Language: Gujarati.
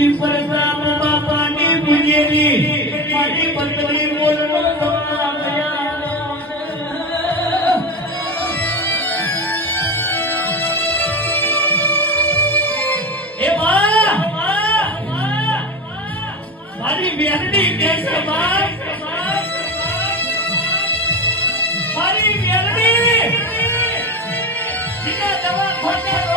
ઈ પરગામ બાપાની પૂજેલી મારી પત્ની બોલનો સવા ગયા એ બા મારી બેનડી કેસે બા મારી બેનડી બિના દવા ખોટા